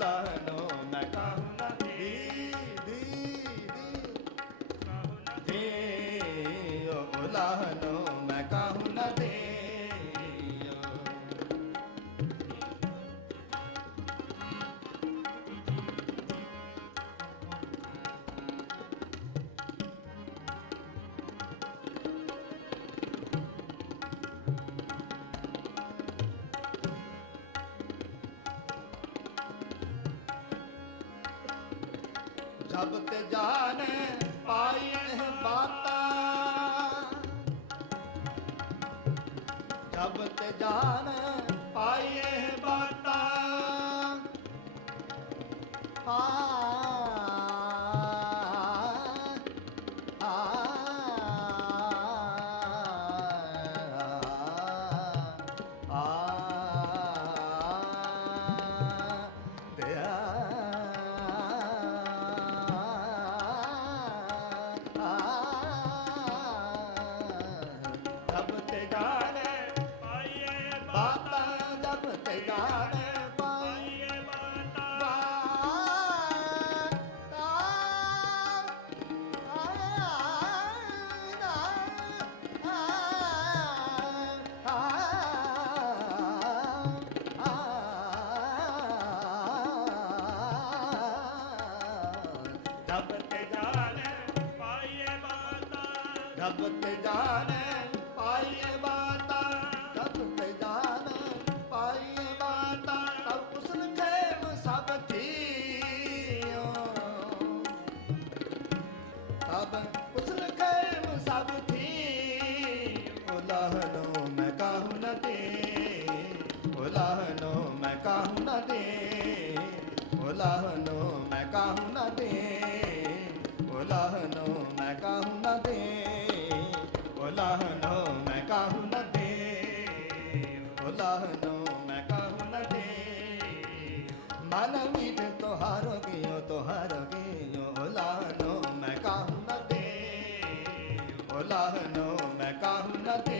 उलाहनो मैं काहू न दे दी दे उलाहनो मैं काहू न दे। जब ते जाने पाए बाता जब ते जाने पाए बाता जब ते जाने पाइए बाता जब ते जाने पाइए बाता तब कुशल खेम सब थियो तब कुशल खेम सब थी। उलाहनो मैं काहू न दे उलाहनो मैं काहू न दे उलाहनो मैं काहू न दे उलाहनो मैं काहू न दे उलाहनो मैं काहू न दे उलाहनो मैं काहू न दे। मन मीत तोहारो गियो उलाहनो मैं काहू न दे उलाहनो मैं काहू न दे।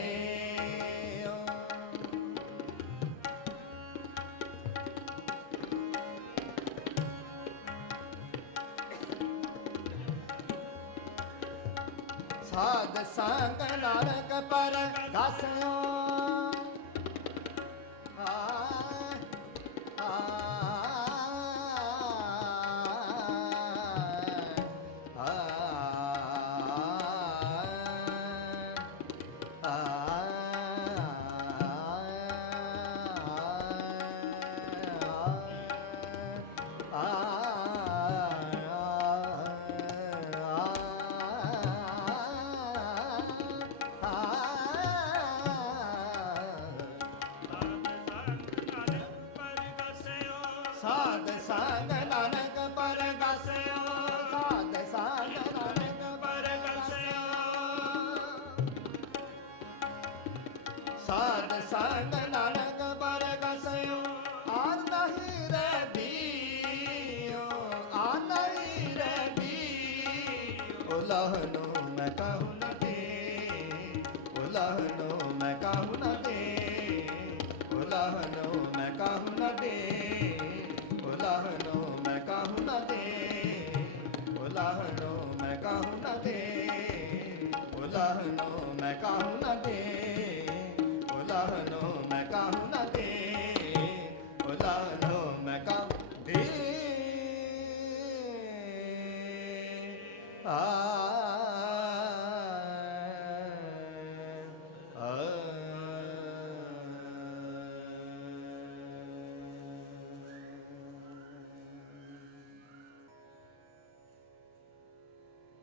साध संग नानक पर दास्यो साध संग नानक पर गस्यो साध संग नानक पर गस्यो साध संग नानक पर गस्यो आन नहीं रे दियो आन नहीं रे दियो। उलाहनो मैं काहू न दे उलाहनो मैं काहू न दे उलाहनो मैं काहू न दे उलाहनो मैं काहू न दे उलाहनो मैं काहू न दे उलाहनो मैं काहू न दे उलाहनो मैं काहू न दे उलाहनो मैं काहू दे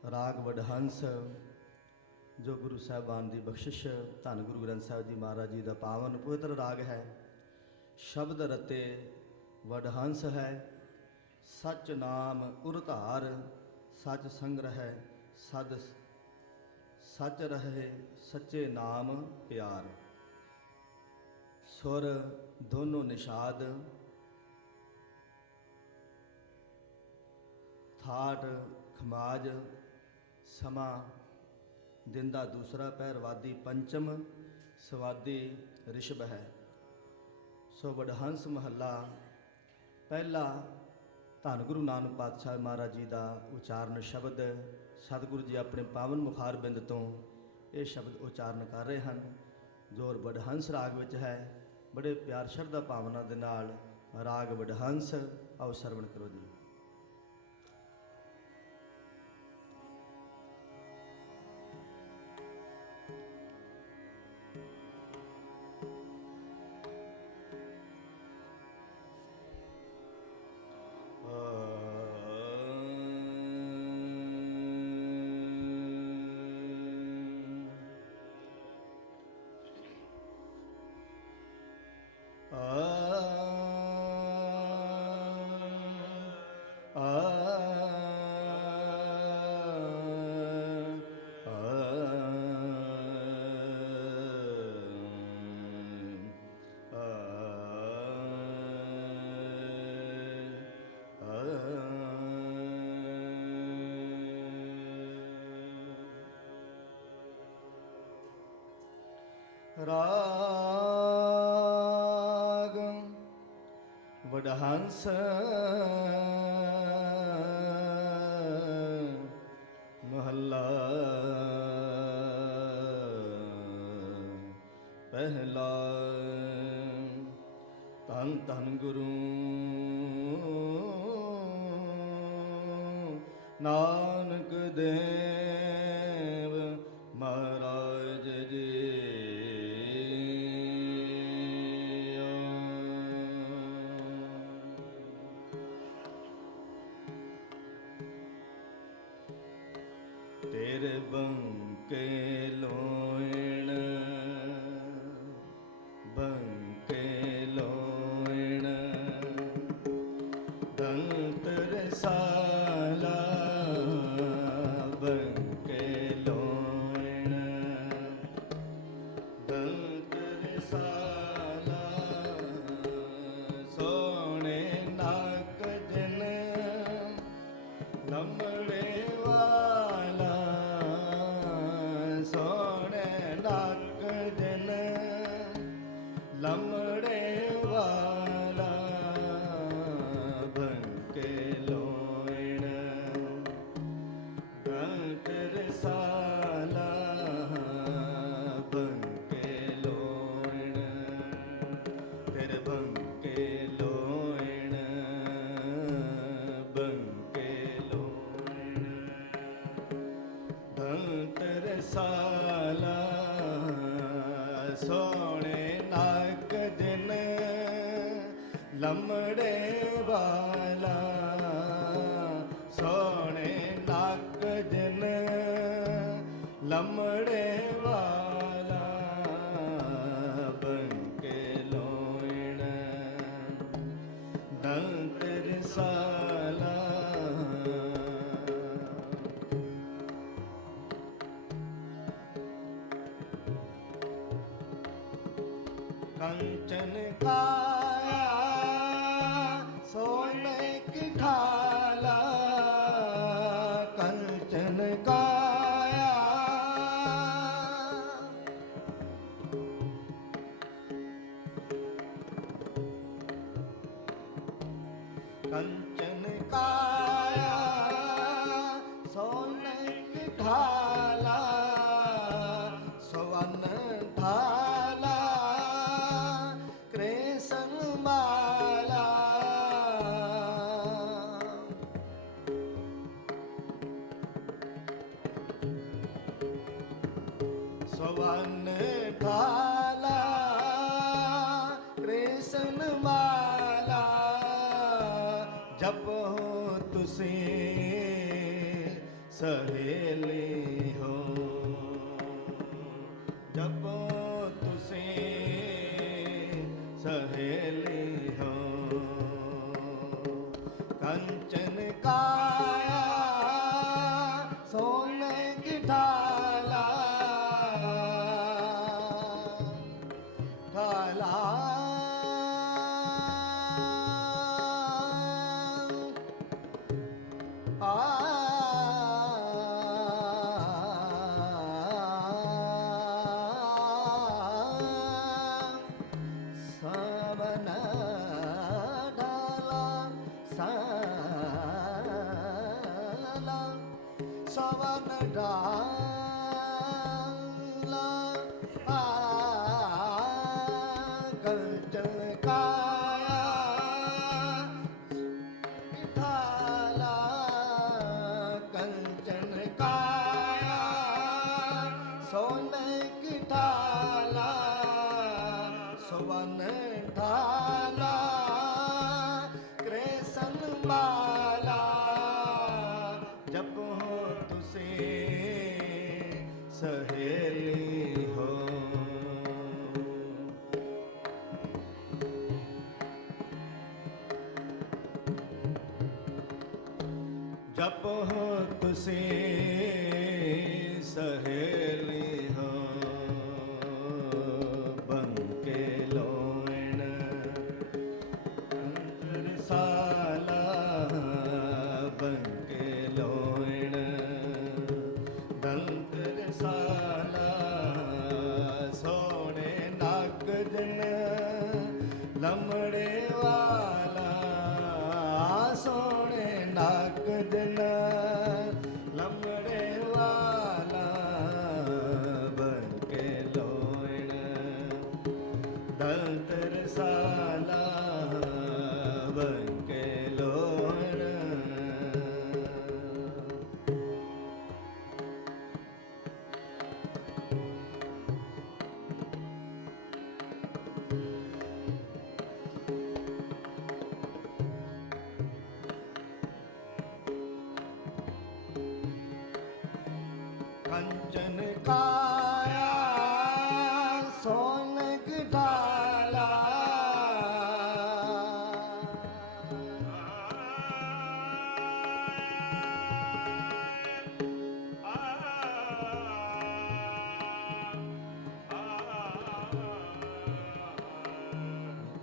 राग वडहंस जो गुरु साहिबान की बख्शिश धन गुरु ग्रंथ साहिब जी महाराज जी का पावन पवित्र राग है। शब्द रते वडहंस है सच नाम उरधार सच संग्रह सद सच रहे सच्चे नाम प्यार। सुर दोनों निषाद थाट खमाज समा दिन का दूसरा पैर वादी पंचम सवादी रिषभ है। सो वडहंस महला पहला ਧੰਨ ਗੁਰੂ ਨਾਨਕ ਪਾਤਸ਼ਾਹ ਮਹਾਰਾਜ ਜੀ ਦਾ ਉਚਾਰਨ ਸ਼ਬਦ ਸਤਿਗੁਰੂ ਜੀ ਆਪਣੇ ਪਾਵਨ ਮੁਖਾਰ ਬਿੰਦ ਤੋਂ ਇਹ ਸ਼ਬਦ ਉਚਾਰਨ ਕਰ ਰਹੇ ਹਨ। ਜੋ ਵਡਹੰਸ ਰਾਗ ਵਿੱਚ ਹੈ। ਬੜੇ ਪਿਆਰ ਸ਼ਰਧਾ ਭਾਵਨਾ ਦੇ ਨਾਲ ਰਾਗ ਵਡਹੰਸ ਆਓ ਸਰਵਣ ਕਰੋ ਜੀ। ਰਾਗ ਵਡਹੰਸ ਮਹੱਲਾ ਪਹਿਲਾ। ਧੰਨ ਧੰਨ ਗੁਰੂ ਨਾਨਕ ਦੇਵ ਮਹਾਰਾਜ ਜੀ। ਤੇਰੇ ਬੰਕੇ ਲੋਇਣ ਬੰਕੇ ਲੋਇਣ ਦੰਤ ਰਸਾਲਾ ਬੰਕੇ ਲੋਇਣ ਦੰਤ ਰਸਾਲਾ ਸੋਹਣੇ ਨਕ ਜਨ ਲੰਮੜੇ ਵਾਲਾ ਸੋਹਣੇ ਨਕ ਜਨ ਲੰਮੜੇ ਵਾਲਾ ਬੰਕੇ ਲੋਇਣ ਦੰਤ ਰਸਾਲਾ ਬੰਕੇ ਲੋਇਣ ਤੇਰੇ ਬੰਕੇ ਲੋਇਣ ਬੰਕੇ ਲੋਇਣ ਦੰਤ ਰਸਾਲਾ ਸੋਹਣੇ ਨਕ ਜਨ ਲੰਮੜੇ ਵਾਲਾ ਸੋਹਣੇ ਨਕ ਜਨ ਲੰਮੜੇ ਵਾਲਾ ਬੰਕੇ ਲੋਇਣ ਦੰਤ ਰਸਾਲਾ। कंचन काया सोने की ढाला कंचन काया कंचन काया सोने की ढाला सुवन ढाला कृष्ण माला सुवन ढाला कृष्ण माला जब हो तुसी सहेली हो जब तुसी सहेली हो कंचन काया सोने की ढाला ढाला सावन ढाला सा सवन डाला कंचन काया ढाला कंचन काया सोने की ढाला सवन ढाला कृष्ण माला जब हो तुसे सहेली हो जब हो तुसे सहेली हो बंके लोण अंतरसाला बंके लोण दंतरसाला सोने नागजन लमड़े वाला सोने नागजन लमड़े वाला बनके लोण दंतरसाला बनके लोण कंचन काया सोने की ढाला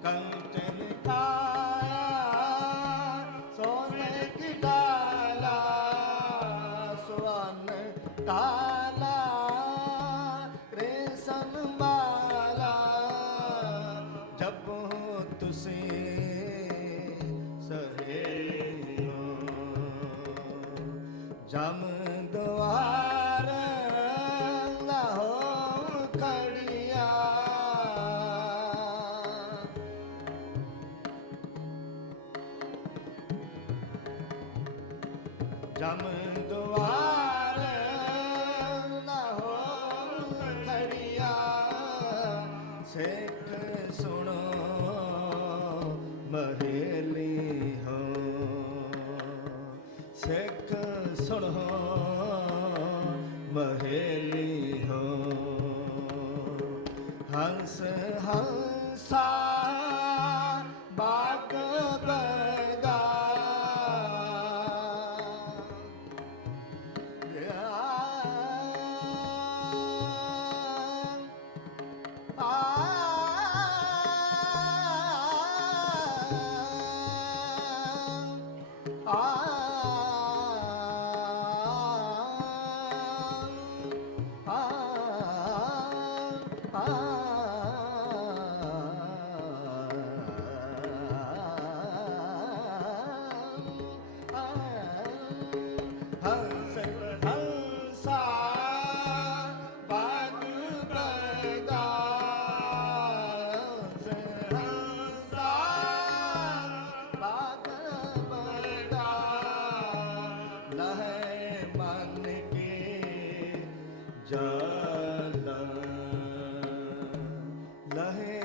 कंचन काया सोने की ढाला स्वर्ण ढाला कृष्ण माला जब हो तुसे सहेली हो जम द्वार लाहो खड़िया जम द्वार लाहो खड़िया सिख सुनो महेली हो सिख सुनो महेली हो हंस हंसा बाग बगा हंस हंसा बाग बगा हंस हंसा बाग बगा लहे मन के जाला लहे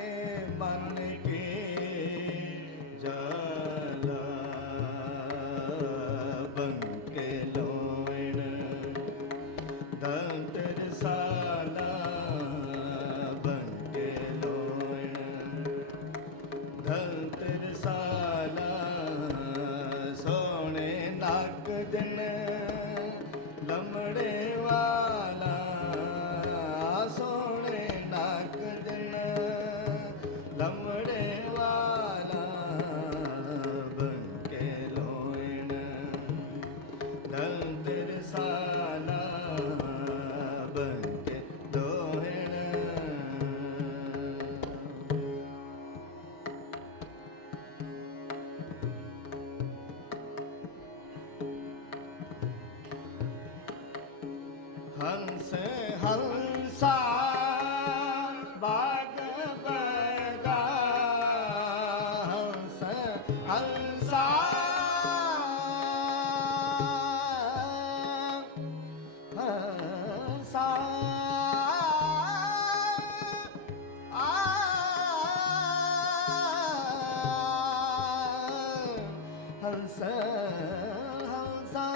मन के जाला बनके लोण दंतरसाला बनके लोण दंतरसाला सोने नागजन लमड़े वाला सोने नागजन लमड़े वाला बनके लोण दंतरसाला बनके लोण हंस हंसा बाग बगा हंस हंसा हंसा हंस हंसा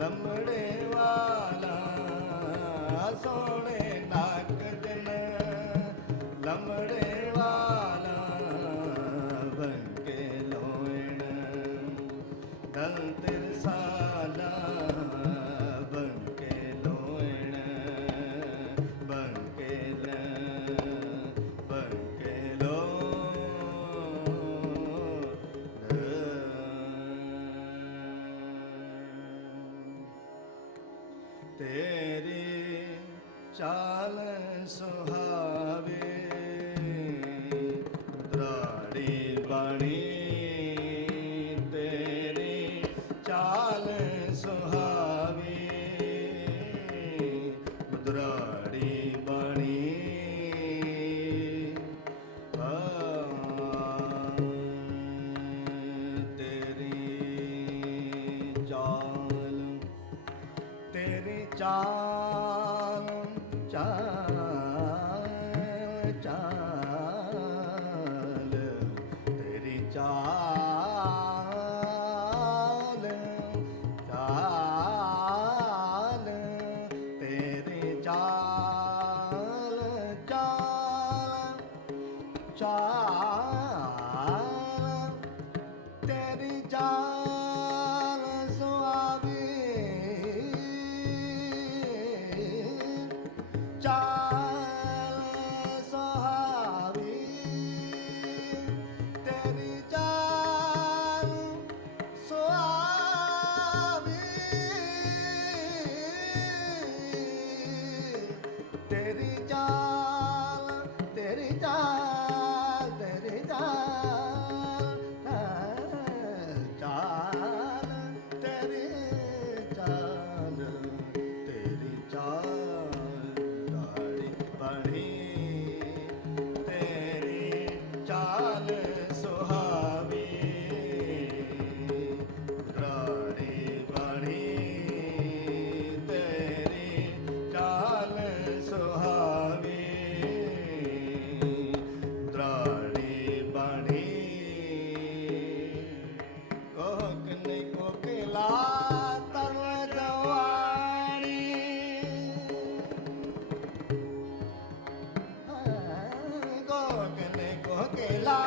लमड़े वाला सोने नाक जन लमड़े वाला बनके लोण दल तिरसाला बनके लोण बनके बनके लो तेरी चाल सुहावे द्राड़ी बाणी तेरी चाल सुहावे द्राड़ी बाणी तेरी चाल तेरी चाल चाल चाल तेरी चाल चाल तेरी चाल चाल चाल तेरी चाल सुहावी चाल सुहावी तेरी चाल सुहावी तेरी चाल तेरी चाल तेरी चाल चाल तेरी चाल तेरी चाल बड़ी तेरी चाल सुहावी द्राड़ी बड़ी तेरी चाल सुहावी द्राड़ी बड़ी कोकने कोकिला तर जवानी कोकने कोकिला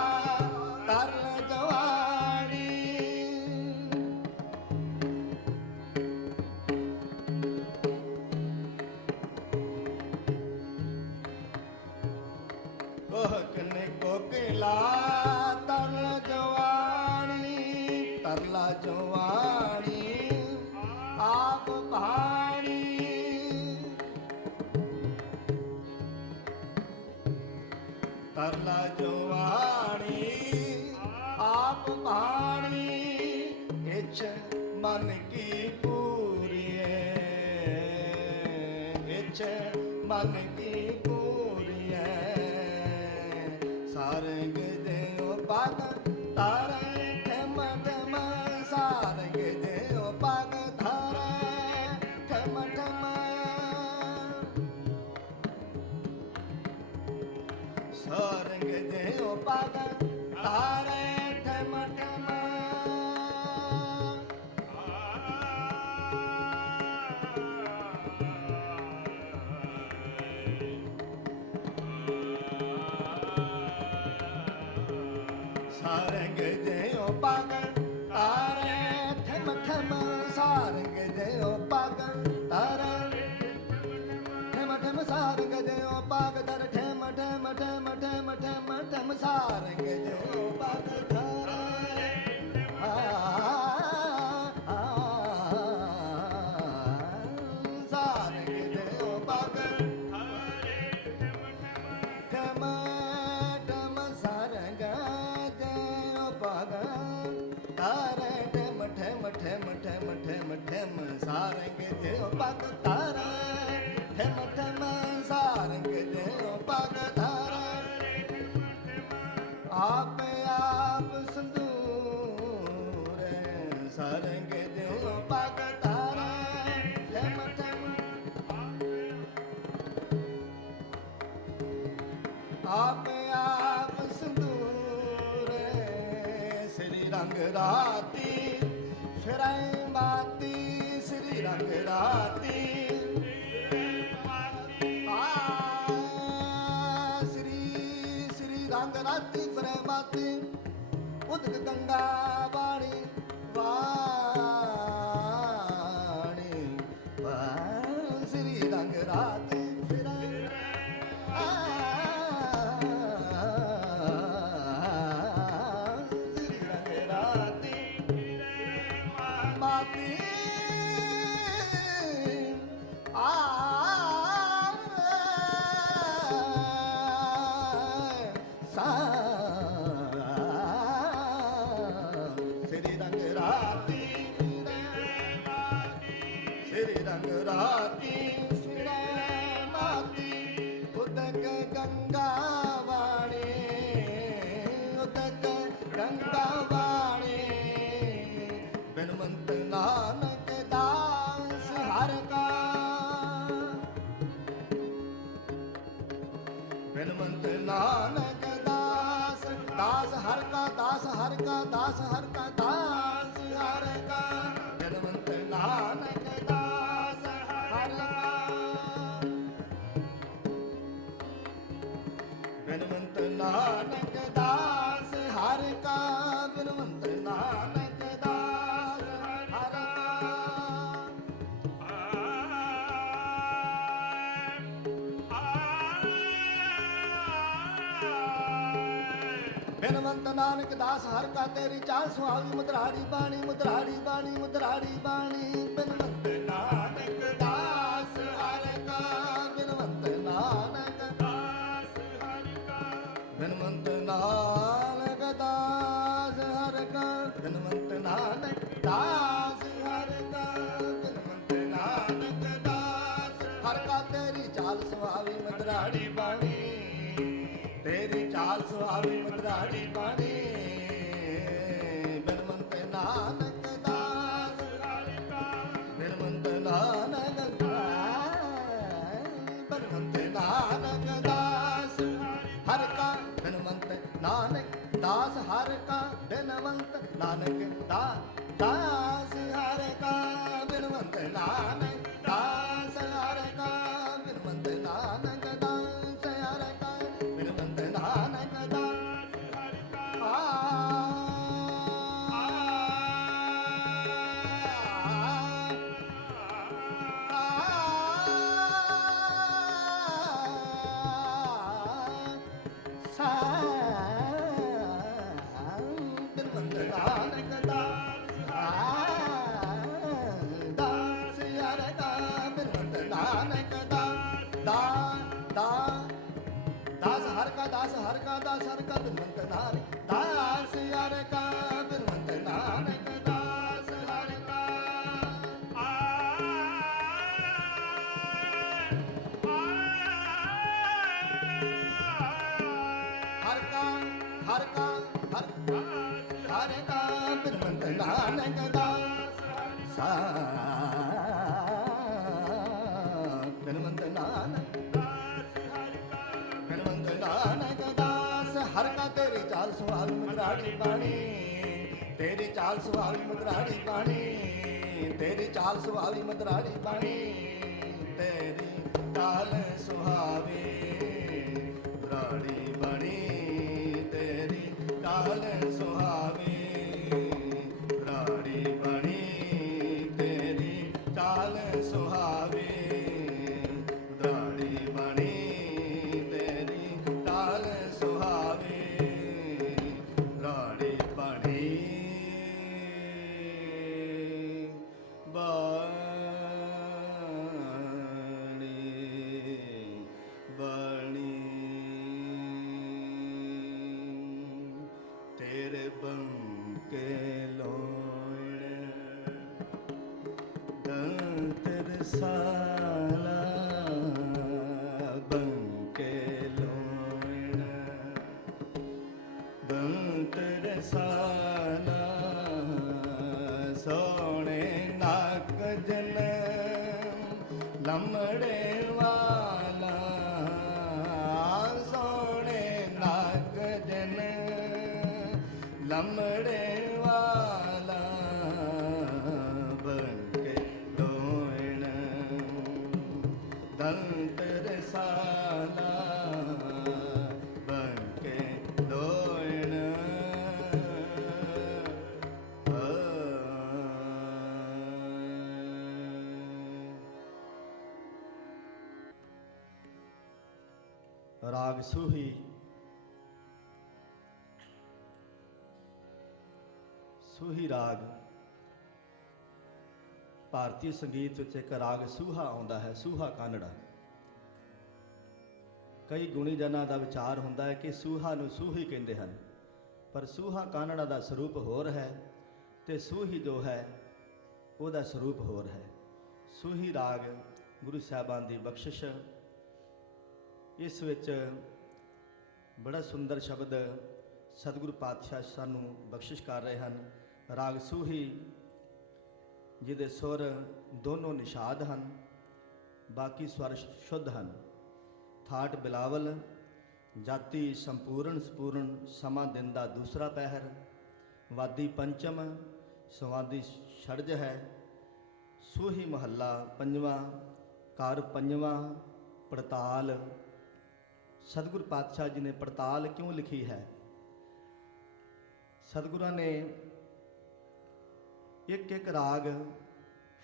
तर जवानी कोकने कोकिला तरला जवानी आप भाणी तरला जवानी आप भाणी इच मन की पूरी है इच मन की पूरी है सारंग देओ पग तारे ठम ठम सारंग देओ पग तारे ठम ठम सारंग देओ पग तारे ठम ठम ਸਾਰੰਗ ਜਿਉ ਪਗ ਤਾਰੇ ਠਮ ਠਮ ਸਾਰੰਗ ਜਿਉ ਪਗ ਤਾਰੇ ਠਮ ਠਮ ਸਾਰੰਗ ਜਿਉ ਪਗ ਦਰ ਠਮ ਠਮ ਠਮ ਠਮ ਠਮ ਠਮ ਸਾਰੰਗ ਜਿਉ ਪਗ ਤਾਰੇ ਸਾਰੰਗ ਜਿਉ ਪਗ ਠਮ ਠਮ ਸਾਰੰਗ ਜਿਉ ਪਗ ਤਾਰੇ ਠਮ ਠਮ ਠਮ ਠਮ ਠਮ ਠਮ ਸਾਰੰਗ ਜਿਉ ਪਗ ਤਾਰੇ ਠਮ ਠਮ ਸਾਰੰਗ ਜਿਉ ਪਗ ਤਾਰੇ ਆਪ ਆਪ ਸੰਦੂਰ ਸਾਰੰਗ ਜਿਉ ਪਗ ਤਾਰੇ ਠਮ ਠਮ ਆਪ ਆਪ ਸੰਦੂਰ ਸ੍ਰੀ ਰੰਗ ਰਾਤੀ ਫਿਰੈ ਮਾਤੀ ਸ੍ਰੀ ਰੰਗ ਰਾਤੀ ਸ੍ਰੀ ਰੰਗ ਰਾਤੀ ਫਿਰੈ ਮਾਤੀ ਉਦਕ ਗੰਗਾ ਬਾਣੀ ਸ੍ਰੀ ਰੰਗ ਰਾਤੀ ਬਿਨਵੰਤ ਨਾਨਕ ਦਾਸ ਦਾਸ ਹਰ ਕਾ ਦਾਸ ਹਰ ਕਾ ਦਾਸ ਹਰ ਕਾ ਦਾਸ ਹਰ ਕਾ ਬਿਨਵੰਤ ਨਾਨਕ ਦਾਸ ਹਰ ਕਾ ਬਿਨਵੰਤ ਨਾਨਕ ਦਾਸ ਹਰ ਕਾ ਬਿਨਵੰਤ ਨਾਨਕ ਦਾਸ ਹਰ ਬਿਨਵੰਤ ਨਾਨਕ ਦਾਸ ਹਰ ਕਾ ਤੇਰੀ ਚਾਲ ਸੁਹਾਵੀ ਮੁਦਰਾੜੀ ਬਾਣੀ ਮੁਦਰਾੜੀ ਬਾਣੀ ਮੁਦਰਾੜੀ ਬਾਣੀ ਬਿਨਵੰਤ ਨਾਨਕ ਦਾਸ ਹਰ ਕਾ ਬਿਨਵੰਤ ਨਾਨਕ ਦਾਸ ਹਰ ਕਾ ਬਿਨਵੰਤ ਨਾਨਕ ਦਾਸ ਹਰ ਕਾ ਬਿਨਵੰਤ ਨਾਨਕ ਦਾਸ ਹਰ ਕਾ ਬਿਨਵੰਤ ਨਾਨਕ ਦਾਸ ਹਰ ਕਾ ਤੇਰੀ ਚਾਲ ਸੁਹਾਵੀ ਮੁਦਰਾੜੀ ਬਾਣੀ ਤੇਰੀ ਚਾਲ ਸੁਹਾਵੀ ਮੁਦਰਾੜੀ ਬਾਣੀ ਬਿਨਵੰਤ ਨਾਨਕ ਦਾਸ ਹਰ ਕਾ ਬਿਨਵੰਤ ਨਾਨਕ ਬਿਨਵੰਤ ਨਾਨਕ ਦਾਸ ਹਰ ਕਾ ਬਿਨਵੰਤ ਨਾਨਕ ਦਾਸ ਹਰ ਕਾ ਬਿਨਵੰਤ ਨਾਨਕ ਦਾਸ ਹਰ ਕਾ ਬਿਨਵੰਤ ਨਾਨਕ ਦਾਸ ਹਰ ਕਾ ਬਿਨਵੰਤ ਨਾਨਕ ਦਾਸ ਹਰ ਕਾ ਬਿਨਵੰਤ ਨਾਨਕ ਦਾਸ ਹਰ ਕਾ ਬਿਨਵੰਤ ਨਾਨਕ ਦਾਸ ਦਾਸ ਹਰ ਕਾ ਬਿਨਵੰਤ ਨਾਨਕ ਦਾਸ ਹਰ ਕਾ ਦਾਸ ਹਰ ਕਾ ਦਾਸ ਹਰ ਕਾ ਬਿਨਵੰਤ ਨਾਨਕ ਦਾਸ ਹਰ ਕਾ ਬਿਨਵੰਤ ਨਾਨਕ ਦਾਸ ਹਰ ਕਾ ਹਰ ਕਾ ਹਰ ਕਾ ਹਰ ਕਾ ਬਿਨਵੰਤ ਨਾਨਕ ਦਾਸ ਬਿਨਵੰਤ ਨਾਨਕ ਬਿਨਵੰਤ ਨਾਨਕ ਦਾਸ ਹਰ ਕਾ ਤੇਰੀ ਚਾਲ ਸੁਹਾਵੀ ਮੁਦਰਾੜੀ ਬਾਣੀ ਤੇਰੀ ਚਾਲ ਸੁਹਾਵੀ ਮੁਦਰਾੜੀ ਬਾਣੀ ਤੇਰੀ ਚਾਲ ਸੁਹਾਵੀ ਮੁਦਰਾੜੀ ਬਾਣੀ ਤੇਰੀ ਚਾਲ ਸੁਹਾਵੀ ਮੁਦਰਾੜੀ ਬਾਣੀ ਤੇਰੀ चाल सुहावी राड़ी बनी तेरी चाल सुहावी राड़ी बनी तेरी चाल सुहावी राड़ी बनी बनी तेरे बंके लोण दंतर साला बंके लोण दंतर साला सोने नाक जन लमड़े वाला सोने नाक जन लमड़े वाला बनके लोण दंतर साला बनके लोण राग सूही सूही राग ਭਾਰਤੀ ਸੰਗੀਤ ਵਿੱਚ ਇੱਕ ਰਾਗ ਸੂਹਾ ਆਉਂਦਾ ਹੈ, ਸੂਹਾ ਕਾਨੜਾ। ਕਈ ਗੁਣੀ ਜਨਾਂ ਦਾ ਵਿਚਾਰ ਹੁੰਦਾ ਹੈ ਕਿ ਸੂਹਾ ਨੂੰ ਸੂਹੀ ਕਹਿੰਦੇ ਹਨ, ਪਰ ਸੂਹਾ ਕਾਨੜਾ ਦਾ ਸਰੂਪ ਹੋਰ ਹੈ ਤੇ ਸੂਹੀ ਜੋ ਹੈ ਉਹਦਾ ਸਰੂਪ ਹੋਰ ਹੈ। ਸੂਹੀ ਰਾਗ ਗੁਰੂ ਸਾਹਿਬਾਨ ਦੀ ਬਖਸ਼ਿਸ਼। ਇਸ ਵਿੱਚ ਬੜਾ ਸੁੰਦਰ ਸ਼ਬਦ ਸਤਿਗੁਰੂ ਪਾਤਸ਼ਾਹ ਸਾਨੂੰ ਬਖਸ਼ਿਸ਼ ਕਰ ਰਹੇ ਹਨ। ਰਾਗ ਸੂਹੀ ਜਿਹਦੇ ਸੁਰ ਦੋਨੋਂ ਨਿਸ਼ਾਦ ਹਨ, ਬਾਕੀ ਸਵਰ ਸ਼ੁੱਧ ਹਨ। ਥਾਟ ਬਿਲਾਵਲ, ਜਾਤੀ ਸੰਪੂਰਨ ਸਪੂਰਨ, ਸਮਾਂ ਦਿਨ ਦਾ ਦੂਸਰਾ ਪਹਿਰ, ਵਾਦੀ ਪੰਚਮ, ਸਵਾਦੀ ਛੜਜ ਹੈ। ਸੂਹੀ ਮਹੱਲਾ ਪੰਜਵਾਂ, ਘਰ ਪੰਜਵਾਂ, ਪੜਤਾਲ। ਸਤਿਗੁਰ ਪਾਤਸ਼ਾਹ ਜੀ ਨੇ ਪੜਤਾਲ ਕਿਉਂ ਲਿਖੀ ਹੈ? ਸਤਿਗੁਰਾਂ ਨੇ ਇੱਕ ਇੱਕ ਰਾਗ,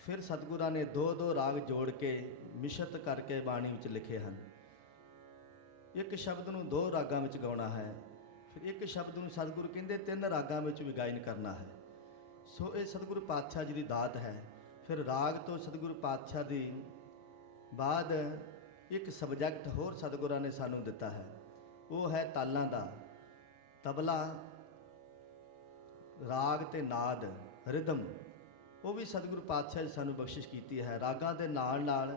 ਫਿਰ ਸਤਿਗੁਰਾਂ ਨੇ ਦੋ ਦੋ ਰਾਗ ਜੋੜ ਕੇ ਮਿਸ਼ਰਤ ਕਰਕੇ ਬਾਣੀ ਵਿੱਚ ਲਿਖੇ ਹਨ। ਇੱਕ ਸ਼ਬਦ ਨੂੰ ਦੋ ਰਾਗਾਂ ਵਿੱਚ ਗਾਉਣਾ ਹੈ, ਫਿਰ ਇੱਕ ਸ਼ਬਦ ਨੂੰ ਸਤਿਗੁਰੂ ਕਹਿੰਦੇ ਤਿੰਨ ਰਾਗਾਂ ਵਿੱਚ ਵੀ ਗਾਇਨ ਕਰਨਾ ਹੈ। ਸੋ ਇਹ ਸਤਿਗੁਰੂ ਪਾਤਸ਼ਾਹ ਜੀ ਦੀ ਦਾਤ ਹੈ। ਫਿਰ ਰਾਗ ਤੋਂ ਸਤਿਗੁਰੂ ਪਾਤਸ਼ਾਹ ਦੀ ਬਾਅਦ ਇੱਕ ਸਬਜੈਕਟ ਹੋਰ ਸਤਿਗੁਰਾਂ ਨੇ ਸਾਨੂੰ ਦਿੱਤਾ ਹੈ, ਉਹ ਹੈ ਤਾਲਾਂ ਦਾ। ਤਬਲਾ, ਰਾਗ ਤੇ ਨਾਦ, ਰਿਦਮ, ਉਹ ਵੀ ਸਤਿਗੁਰੂ ਪਾਤਸ਼ਾਹ ਜੀ ਸਾਨੂੰ ਬਖਸ਼ਿਸ਼ ਕੀਤੀ ਹੈ। ਰਾਗਾਂ ਦੇ ਨਾਲ ਨਾਲ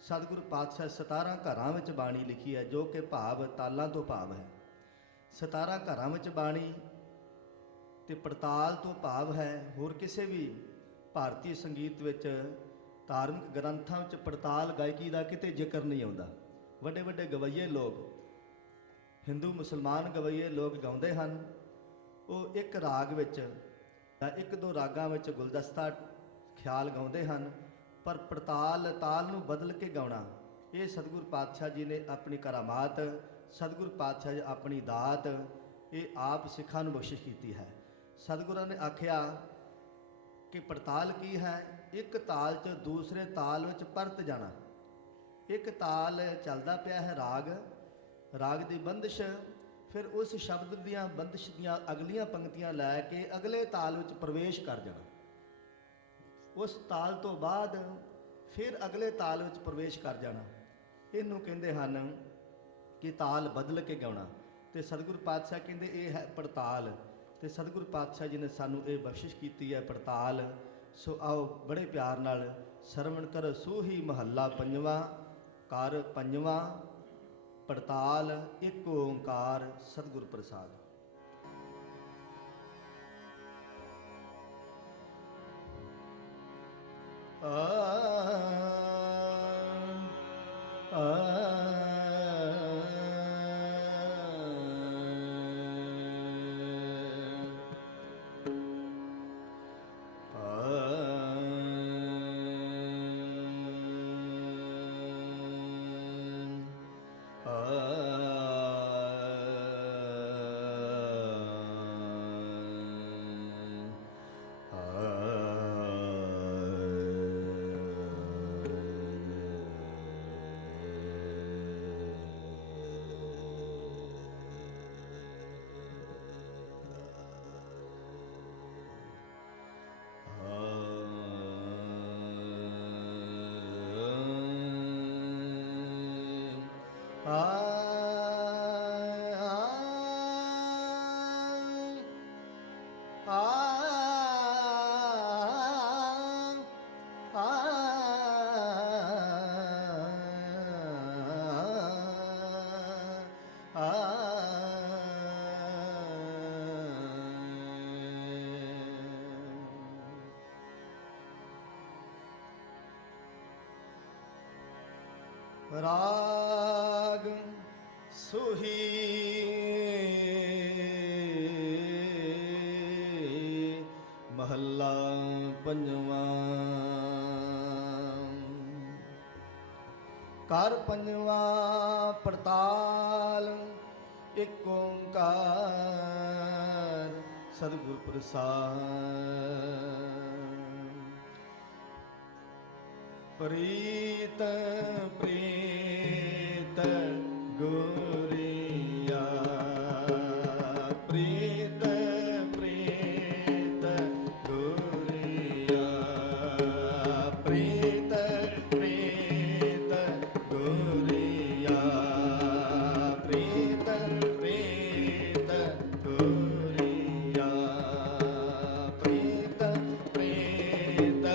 ਸਤਿਗੁਰੂ ਪਾਤਸ਼ਾਹ 17 ਘਰਾਂ ਵਿੱਚ ਬਾਣੀ ਲਿਖੀ ਹੈ, ਜੋ ਕਿ ਭਾਵ ਤਾਲਾਂ ਤੋਂ ਭਾਵ ਹੈ। 17 ਘਰਾਂ ਵਿੱਚ ਬਾਣੀ ਤੇ ਪੜਤਾਲ ਤੋਂ ਭਾਵ ਹੈ ਹੋਰ ਕਿਸੇ ਵੀ ਭਾਰਤੀ ਸੰਗੀਤ ਵਿੱਚ, ਧਾਰਮਿਕ ਗ੍ਰੰਥਾਂ ਵਿੱਚ ਪੜਤਾਲ ਗਾਇਕੀ ਦਾ ਕਿਤੇ ਜ਼ਿਕਰ ਨਹੀਂ ਆਉਂਦਾ। ਵੱਡੇ ਵੱਡੇ ਗਵਈਏ ਲੋਕ, ਹਿੰਦੂ ਮੁਸਲਮਾਨ ਗਵਈਏ ਲੋਕ ਗਾਉਂਦੇ ਹਨ, ਉਹ ਇੱਕ ਰਾਗ ਵਿੱਚ ਜਾਂ ਇੱਕ ਦੋ ਰਾਗਾਂ ਵਿੱਚ ਗੁਲਦਸਤਾ ਖਿਆਲ ਗਾਉਂਦੇ ਹਨ, ਪਰ ਪੜਤਾਲ ਤਾਲ ਨੂੰ ਬਦਲ ਕੇ ਗਾਉਣਾ, ਇਹ ਸਤਿਗੁਰੂ ਪਾਤਸ਼ਾਹ ਜੀ ਨੇ ਆਪਣੀ ਕਰਾਮਾਤ, ਸਤਿਗੁਰੂ ਪਾਤਸ਼ਾਹ ਜੀ ਆਪਣੀ ਦਾਤ, ਇਹ ਆਪ ਸਿੱਖਾਂ ਨੂੰ ਬਖਸ਼ਿਸ਼ ਕੀਤੀ ਹੈ। ਸਤਿਗੁਰਾਂ ਨੇ ਆਖਿਆ ਕਿ ਪੜਤਾਲ ਕੀ ਹੈ? ਇੱਕ ਤਾਲ 'ਚ ਦੂਸਰੇ ਤਾਲ ਵਿੱਚ ਪਰਤ ਜਾਣਾ। ਇੱਕ ਤਾਲ ਚੱਲਦਾ ਪਿਆ ਹੈ ਰਾਗ, ਰਾਗ ਦੀ ਬੰਦਿਸ਼, ਫਿਰ ਉਸ ਸ਼ਬਦ ਦੀਆਂ ਬੰਦਿਸ਼ ਦੀਆਂ ਅਗਲੀਆਂ ਪੰਕਤੀਆਂ ਲੈ ਕੇ ਅਗਲੇ ਤਾਲ ਵਿੱਚ ਪ੍ਰਵੇਸ਼ ਕਰ ਜਾਣਾ। ਉਸ ਤਾਲ ਤੋਂ ਬਾਅਦ ਫਿਰ ਅਗਲੇ ਤਾਲ ਵਿੱਚ ਪ੍ਰਵੇਸ਼ ਕਰ ਜਾਣਾ। ਇਹਨੂੰ ਕਹਿੰਦੇ ਹਨ ਕਿ ਤਾਲ ਬਦਲ ਕੇ ਗਾਉਣਾ। ਤੇ ਸਤਿਗੁਰੂ ਪਾਤਸ਼ਾਹ ਕਹਿੰਦੇ ਇਹ ਹੈ ਪੜਤਾਲ, ਤੇ ਸਤਿਗੁਰੂ ਪਾਤਸ਼ਾਹ ਜੀ ਨੇ ਸਾਨੂੰ ਇਹ ਬਖਸ਼ਿਸ਼ ਕੀਤੀ ਹੈ ਪੜਤਾਲ। ਸੋ ਆਓ ਬੜੇ ਪਿਆਰ ਨਾਲ ਸਰਵਣ ਕਰੋ। ਸੂਹੀ ਮਹੱਲਾ ਪੰਜਵਾਂ, ਘਰ ਪੰਜਵਾਂ, ਪੜਤਾਲ, ਇੱਕ ਓਂਕਾਰ, ਸਤਿਗੁਰ ਪ੍ਰਸਾਦ। आ आ राग सुही महला पंजवा कर पंजवा पड़ताल एक ओंकार सतगुर प्रसाद प्रीत प्रीत गोरिया प्रीत प्रीत गोरिया प्रीत प्रीत गोरिया प्रीत प्रीत गोरिया प्रीत प्रीत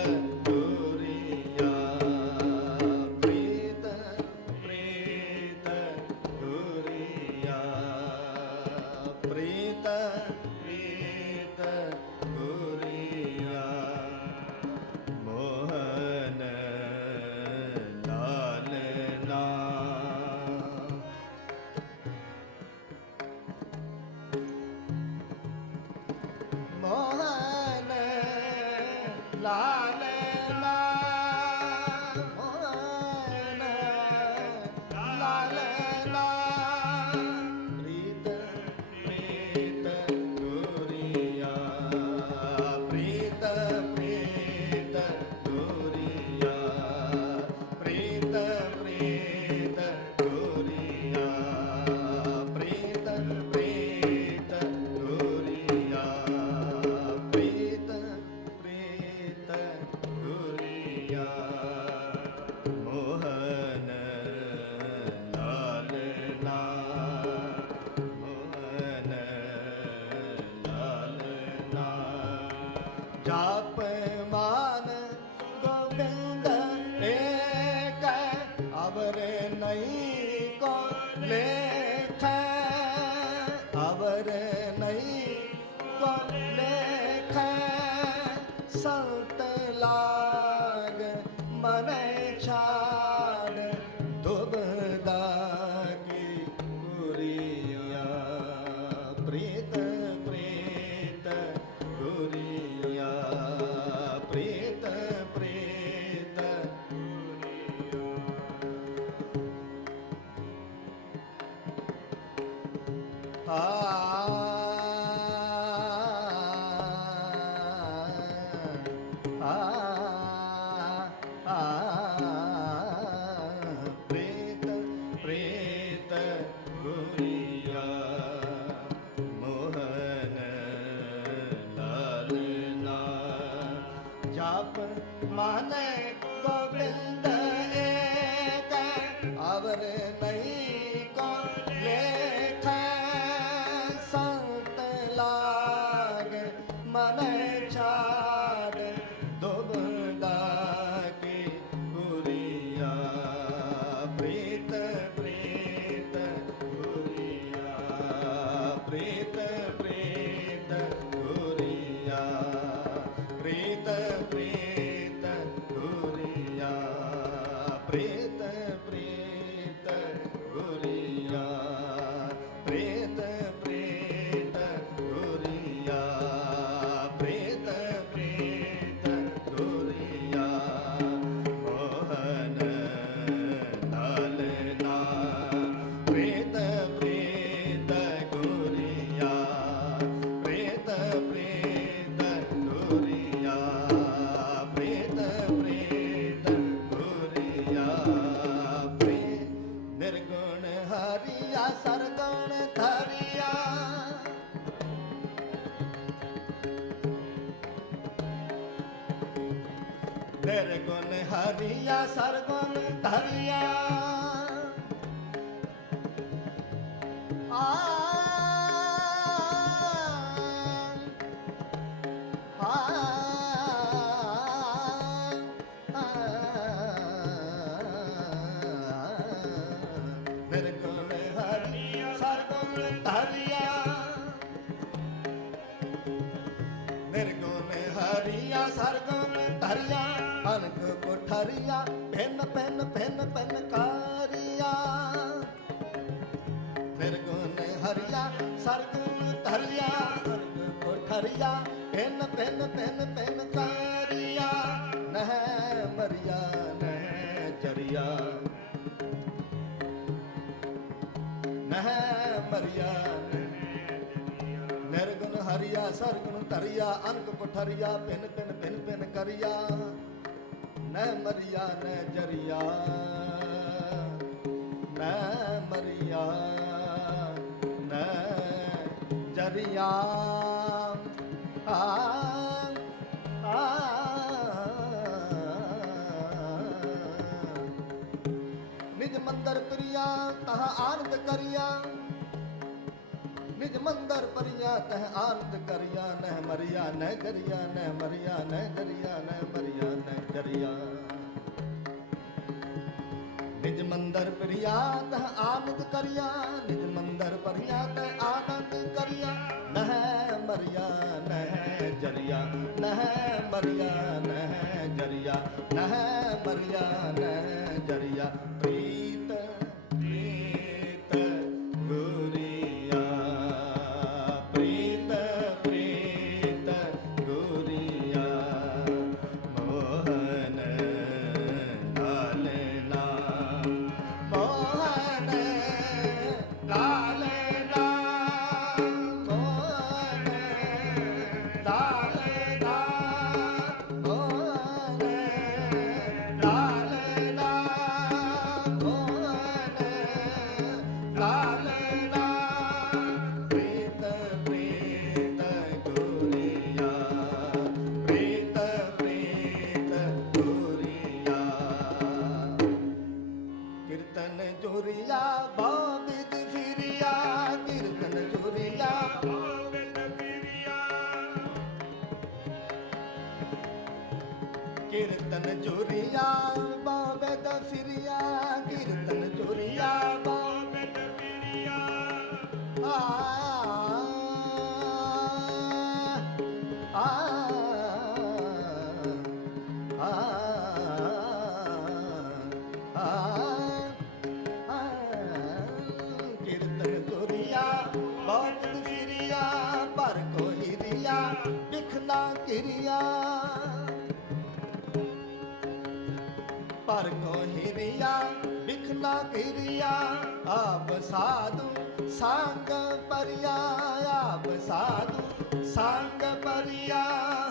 गोरिया प्रीत प्रीत गोरिया प्रीत प्रीत गोरिया मोहन लाल ना मोहन लाल ना मोहन लाल ना प्रीत प्रीत गोरिया प्रीत प्रीत गोरिया प्रीत प्रीत गोरिया प्रीत प्रीत गोरिया प्रीत प्रीत गोरिया मोहन लाल ना मोहन लाल ना जाप मान गोविंद एक अवर नहीं को लेख अवर नहीं को लेख संत लाग मन छाड़ दुबदा की गुरिया प्रीत प्रीत गुरिया प्रीत प्रीत आ प्रीत प्रीत गुरिया मोहन लाल ना जाप माने गोविंद एक अवर नहीं को लेख संत लाग मन छाड़ दुबदा की गुरिया प्रीत प्रीत गुरिया प्रीत प्रीत गुरिया प्रीत प्रीत गुरिया प्रीत प्रीत गुरिया प्रीत प्रीत गुरिया प्रीत प्रीत गुरिया मोहन लाल ना प्रीत प्रीत गुरिया प्रीत प्रीत गुरिया प्रीत प्रीत गुरिया निर्गुण हरिया सरगुण धरिया निर्गुण हरिया सरगुण धरिया आ हरिया सरगम धरिया अनक कोठरिया भिन्न भिन्न भिन्न भिन्न कारिया निर्गुण हरिया सरगम धरिया अनक कोठरिया भिन्न भिन्न भिन्न भिन्न कारिया नह मरिया नह जरिया नह मरिया निर्गुण हरिया सरगुण धरिया अनक कोठरिया भिन्न भिन्न भिन्न भिन्न करिया न मरिया न जरिया न मरिया न जरिया आ आ निज मंदिर प्रिया तहाँ आनंद करिया निज मंदिर परिया तह आनंद करिया नह मरिया न गरिया न मरिया न गरिया न मरिया न गरिया निज मंदिर परिया तह आनंद करिया निज मंदिर परिया तह आनंद करिया नह मरिया नह जरिया नह मरिया नह जरिया नह मरिया नह जरिया प्रीत प्रीत गुरिया प्रीत प्रीत गुरिया मोहन लालना मोहन लालना मोहन लालना मोहन लालना मोहन लालना प्रीत प्रीत गुरिया प्रीत प्रीत गुरिया कीर्तन जोरिया बाबिद फिरिया कीर्तन जोरिया बाबिद फिरिया कीर्तन जोरिया बाबिद फिरिया कीर्तन जोरिया बाबिद फिरिया आ आ आ आ कीर्तन जोरिया बाबिद फिरिया पर को हिरिया बिखना किरिया पर को हिरिया बिखना किरिया आप साधु सांग परिया आप साधु सांग परिया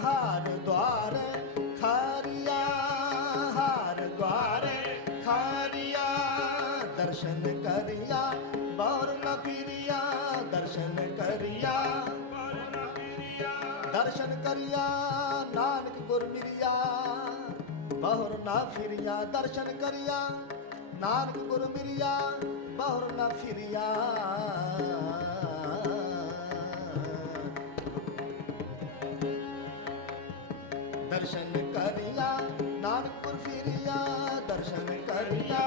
हार द्वार खारिया हार द्वार खारिया दर्शन करिया बौर न फिरिया दर्शन करिया दर्शन करिया नानक गुर मिरिया बहुर ना फिरिया दर्शन करिया नानक गुर मिरिया बहुर ना फिरिया दर्शन करिया नानक गुर फिरिया दर्शन करिया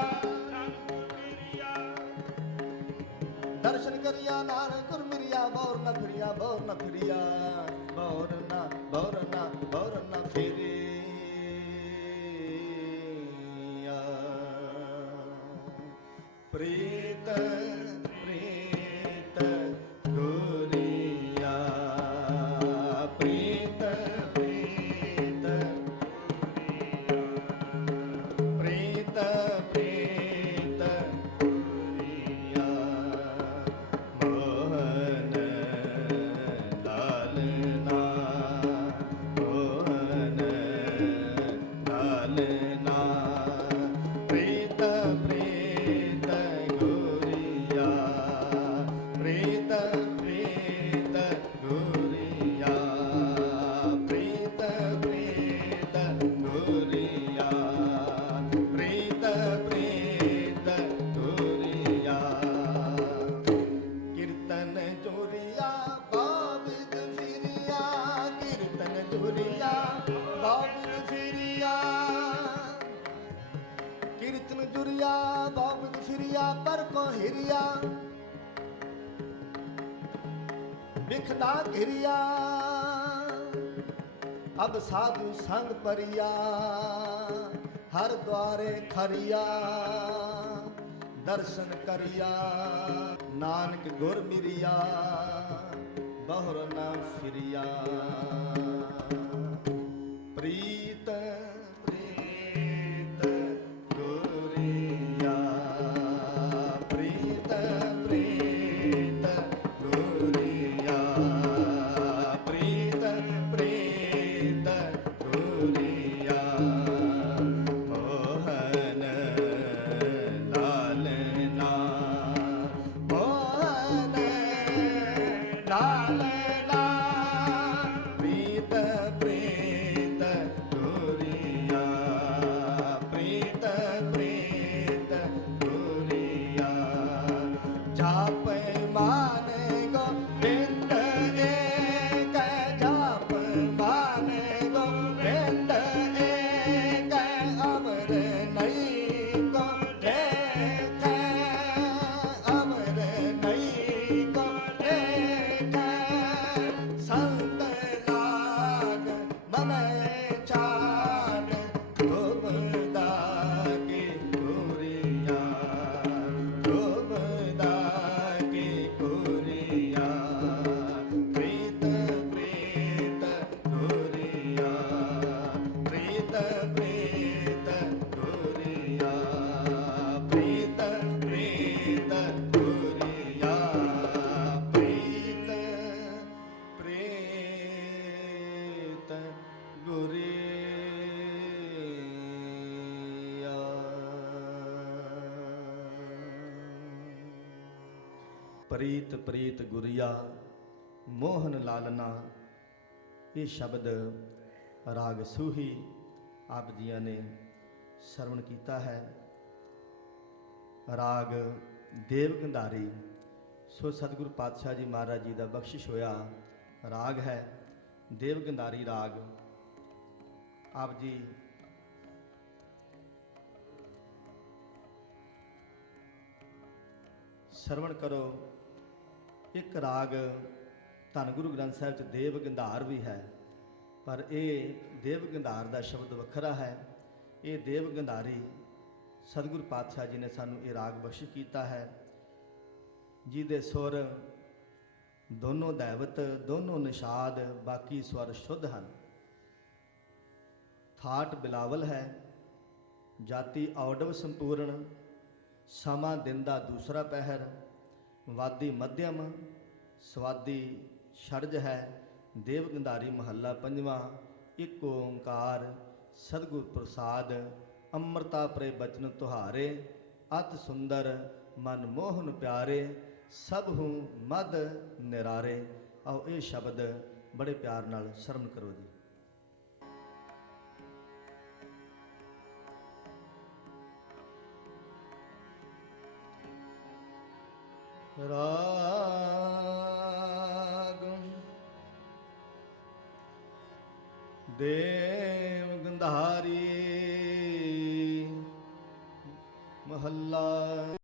दर्शन करिया नानक गुर मिरिया बहुर ना फिरिया बहुर ना फिरिया बहुर ना बहुर ना बहुर ना फिरिया प्रीत प्रीत गुरिया प्रीत प्रीत प्रीत प्रीत गुरिया मोहन लालना मोहन लालना प्रीत प्रीत गुरिया प्रीत प्रीत गुरिया प्रीत प्रीत गुरिया प्रीत प्रीत गुरिया कीर्तन जोरिया बाबिद फिरिया कीर्तन जोरिया बाबिद फिरिया कीर्तन जुरिया बाबिद फिरिया पर को हिरिया बिखना घिरिया अब साधु संग परिया, हर द्वारे खरिया, दर्शन करिया, नानक गुर मिरिया, बहुर न फिरिया। प्रीत प्रीत गुरिया, प्रीत प्रीत गुरिया, प्रीत प्रीत गुरिया। मोहन लालना, मोहन लालना, प्रीत प्रीत गुरिया, प्रीत प्रीत गुरिया। जाप मान गोविंद एक, जाप मान गोविंद एक, अमर नहीं को देख, अमर नहीं को देख। संत लाग मन चान, गोबदा की गुरिया, गोबदा की गुरिया। प्रीत प्रीत गुरिया, प्रीत प्रीत गुरिया, प्रीत प्रीत गुरिया, प्रीत प्रीत गुरिया। प्रीत प्रीत गुरिया, मोहन लालना। ये शब्द राग सूही आप जिया ने श्रवण किया है। राग देव गंधारी, सो सतगुरु पातशाह जी महाराज जी का बख्शिश होया राग है देव गंधारी राग। आप जी श्रवण करो। एक राग धन गुरु ग्रंथ साहिब च देव गंधार भी है, पर यह देव गंधार का शब्द वखरा है। ये देव गंधारी सतगुरु पातशाह जी ने सानू ये राग बख्शिश किया है, जिहदे सुर दोनों दैवत, दोनों निषाद, बाकी स्वर शुद्ध हैं। थाट बिलावल है, जाति औडव संपूर्ण, समा दिन का दूसरा पहर, वादी मध्यम, स्वादी षडज है। देव गंधारी महला पंजवां। एक ओंकार सतगुर प्रसाद, अमृता प्रे बचन तुहारे, अत सुंदर मन मोहन प्यारे, सब हूँ मद निरारे। आओ ये शब्द बड़े प्यार नाल श्रवण करो जी। राग देव गंधारी महला